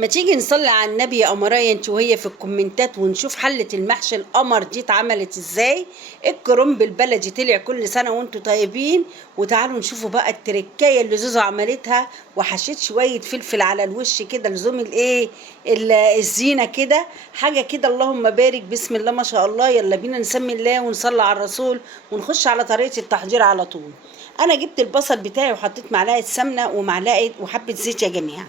ما تيجي نصلي على النبي يا قمرايه انت وهي في الكومنتات ونشوف حلة المحشي القمر دي اتعملت ازاي. الكرنب البلدي طلع كل سنه وانتوا طيبين. وتعالوا نشوفوا بقى التركايه اللي زوزو عملتها، وحشيت شويه فلفل على الوش كده لزوم الزينه كده، حاجه كده اللهم بارك بسم الله ما شاء الله. يلا بينا نسمي الله ونصلي على الرسول ونخش على طريقه التحضير على طول. انا جبت البصل بتاعي وحطيت معلقه سمنه ومعلقه وحبه زيت يا جماعه،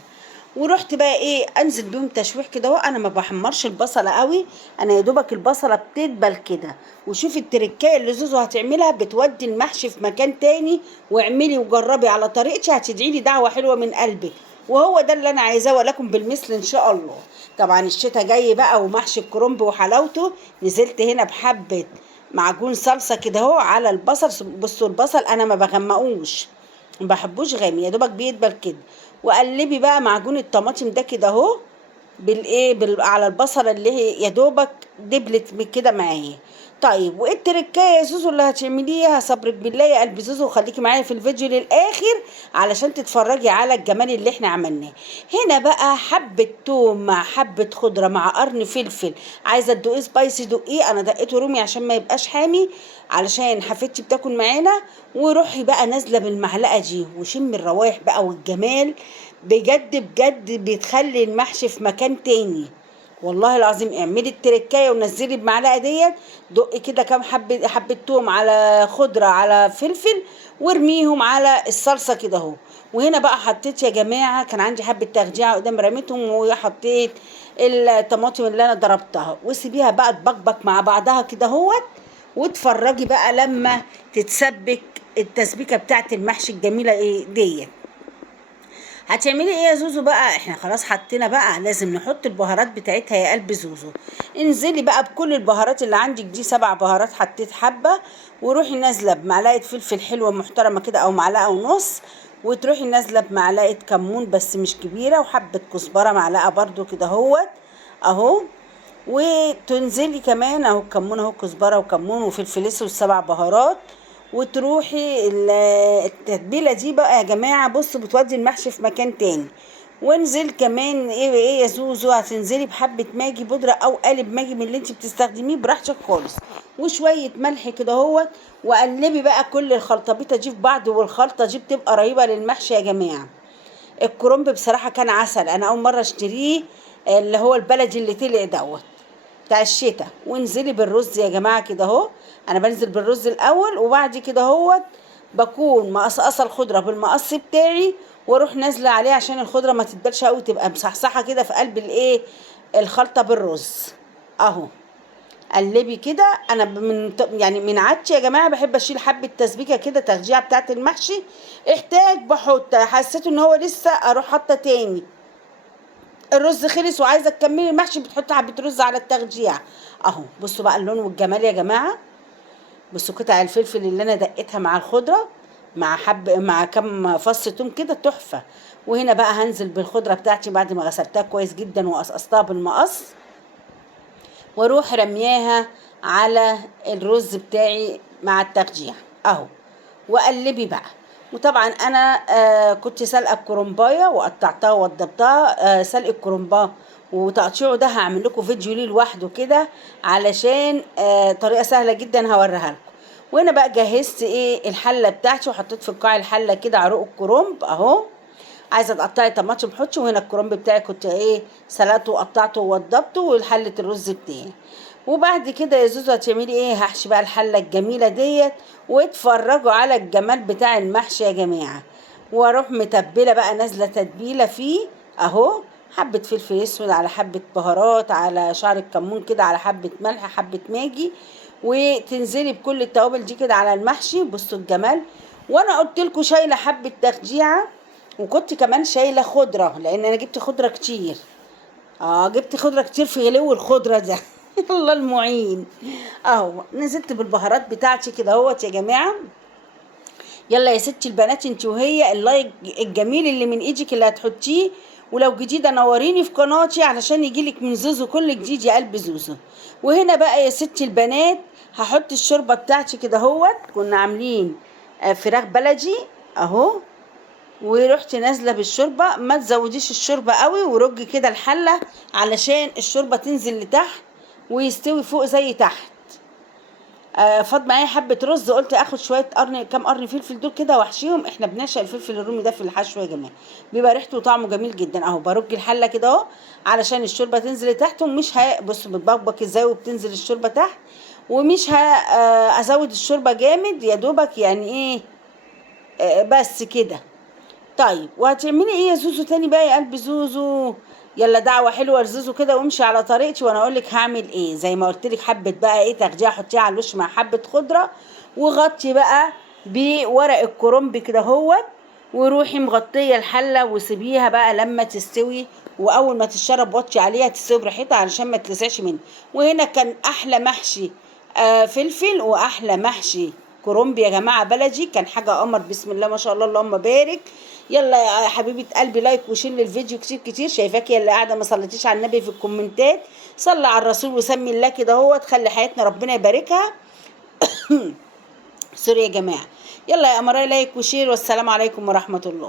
ورحت بقى ايه انزل بيهم تشويح كده اهو. انا ما بحمرش البصله قوي، انا يا دوبك البصله بتدبل كده. وشوفي التركايه اللي زوزو هتعملها بتودي المحشي في مكان تاني، واعملي وجربي على طريقتي هتدعي لي دعوه حلوه من قلبك، وهو ده اللي انا عايزاه ولكم بالمثل ان شاء الله. طبعا الشتاء جاي بقى ومحشي الكرنب وحلاوته. نزلت هنا بحبه معجون صلصه كده اهو على البصل. بصوا البصل انا ما بغمقوش، ما بحبوش غامق، يا دوبك بيدبل كده. وقلبي بقى معجون الطماطم ده كده اهو على البصله اللي هي يا دوبك دبلت كده معايا. طيب وايه التركايه يا زوزو اللي هتعمليها؟ صبرك بالله يا قلب زوزو، وخليكي معايا في الفيديو للاخر علشان تتفرجي على الجمال اللي احنا عملناه. هنا بقى حبه توم مع حبه خضره مع قرن فلفل. عايزه تدوقيه سبايسي دوقيه، انا دقيته رومي عشان ما يبقاش حامي علشان حفيدتي بتاكل معانا. وروحي بقى نازله بالمعلقه دي وشم الروايح بقى والجمال. بجد بجد بتخلي المحشي في مكان تاني. والله العظيم اعملي التركايه ونزلي بمعلقه ديت. دقي كده كام حبه توم على خضره على فلفل، وارميهم على الصلصه كده اهو. وهنا بقى حطيت يا جماعه، كان عندي حبه تخجيعه قدام رميتهم، وحطيت الطماطم اللي انا ضربتها، وسيبيها بقى تبقبق مع بعضها كده اهوت. واتفرجي بقى لما تتسبك التسبيكه بتاعت المحشي الجميله ايه ديت. هتعملي ايه يا زوزو بقى؟ احنا خلاص حطينا بقى، لازم نحط البهارات بتاعتها يا قلب زوزو. انزلي بقى بكل البهارات اللي عندك دي، 7 بهارات حطيت حبة. وروحي نازلة بمعلقة فلفل حلوة محترمة كده او معلقة ونص. وتروحي نازلة بمعلقة كمون بس مش كبيرة، وحبة كزبرة معلقة برضو كده اهوت اهو. وتنزلي كمان اهو كمون اهو، كزبرة وكمون وفلفل اسود 7 بهارات. وتروحي التتبيله دي بقى يا جماعه بصوا بتودي المحشي في مكان تاني. وانزل كمان ايه يا زوزو، هتنزلي بحبه ماجي بودره او قالب ماجي من اللي انت بتستخدميه براحتك خالص، وشويه ملح كده اهوت. وقلبي بقى كل الخلطبيطه دي في بعض، والخلطه دي بتبقى رهيبه للمحشي يا جماعه. الكرنب بصراحه كان عسل، انا اول مره اشتريه اللي هو البلدي اللي طلع دوت بتاع الشتاء. وانزلي بالرز يا جماعه كده اهو. انا بنزل بالرز الاول، وبعد كده اهوت بكون مقصقصه الخضره بالمقص بتاعي، واروح نازله عليه عشان الخضره ما تتبلش قوي، تبقى مصحصحه كده في قلب الخلطه بالرز اهو. قلبي كده. انا يعني من عادتي يا جماعه بحب اشيل حبه تسبيكه كده تشجيعه بتاعه المحشي. احتاج بحط، حسيت ان هو لسه اروح حاطه تاني. الرز خلص وعايزه تكملي المحشي بتحطي حبه رز على التغجيع اهو. بصوا بقى اللون والجمال يا جماعه. بصوا قطع الفلفل اللي انا دقيتها مع الخضره مع كم فص توم كده تحفه. وهنا بقى هنزل بالخضره بتاعتي بعد ما غسلتها كويس جدا وقصقصتها بالمقص، واروح رمياها على الرز بتاعي مع التغجيع اهو. وقلبي بقى. وطبعا انا كنت سلقه الكرنبايه وقطعتها ووضبتها. سلق الكرنباه وتقطيعه ده هعمل لكم فيديو ليه لوحده كده، علشان طريقه سهله جدا هوريها لكم. وهنا بقى جهزت ايه الحله بتاعتي، وحطيت في قاع الحله كده عروق الكرنب اهو. عايزه تقطعي طماطم حطي. وهنا الكرنب بتاعي كنت ايه سلقته وقطعته ووضبته، وحله الرز بتاعي. وبعد كده يا زوزو هتعملي ايه؟ هحشي بقى الحله الجميله ديت. واتفرجوا على الجمال بتاع المحشي يا جماعه. واروح متبله بقى نازله تتبيله فيه اهو. حبه فلفل اسود على حبه بهارات على شعر الكمون كده على حبه ملح حبه ماجي. وتنزلي بكل التوابل دي كده على المحشي. بصوا الجمال. وانا قلت لكم شايله حبه تخجيعه، وكنت كمان شايله خضره لان انا جبت خضره كتير. جبت خضره كتير في غلو الخضره ده. الله المعين. اهو نزلت بالبهارات بتاعتي كده اهوت يا جماعه. يلا يا ستي البنات انت وهي اللايك الجميل اللي من ايدك اللي هتحطيه. ولو جديده نوريني في قناتي علشان يجيلك من زوزو كل جديد يا قلب زوزو. وهنا بقى يا ستي البنات هحط الشوربه بتاعتي كده اهوت. كنا عاملين فراخ بلدي اهو. ورحت نازله بالشوربه. ما تزوديش الشوربه قوي، ورجي كده الحله علشان الشوربه تنزل لتحت ويستوي فوق زي تحت. فاض معايا حبه رز، قلت اخد شويه كام قرن فلفل دول كده واحشيهم. احنا بنعشق الفلفل الرومي ده في الحشو يا جماعه، بيبقى ريحته وطعمه جميل جدا. اهو برج الحله كده اهو علشان الشوربه تنزل لتحت، ومش بصوا بتبقبق ازاي وبتنزل الشوربه تحت. ومش ازود الشوربه جامد، يا دوبك يعني ايه، بس كده. طيب وهتعملي ايه يا زوزو تاني بقى يا قلب زوزو؟ يلا دعوه حلوه لزوزو كده، وامشي على طريقتي وانا اقول لك هعمل ايه. زي ما قلت لك، حبه بقى ايه تاخديها حطيها على الوش مع حبه خضره، وغطي بقى بورق الكرنب كده اهوت، وروحي مغطيه الحله وسيبيها بقى لما تستوي. واول ما تشرب وطي عليها تستوي براحتها علشان ما تلسعش مني. وهنا كان احلى محشي فلفل، واحلى محشي كرنب يا جماعه بلدي، كان حاجه قمر. بسم الله ما شاء الله اللهم بارك. يلا يا حبيبه قلبي لايك وشير للفيديو كتير كتير. شايفاكي اللي قاعده ما صليتيش على النبي في الكومنتات، صلي على الرسول وسمي الله كده اهو، تخلي حياتنا ربنا يباركها. سوري يا جماعه. يلا يا امراء لايك وشير، والسلام عليكم ورحمه الله.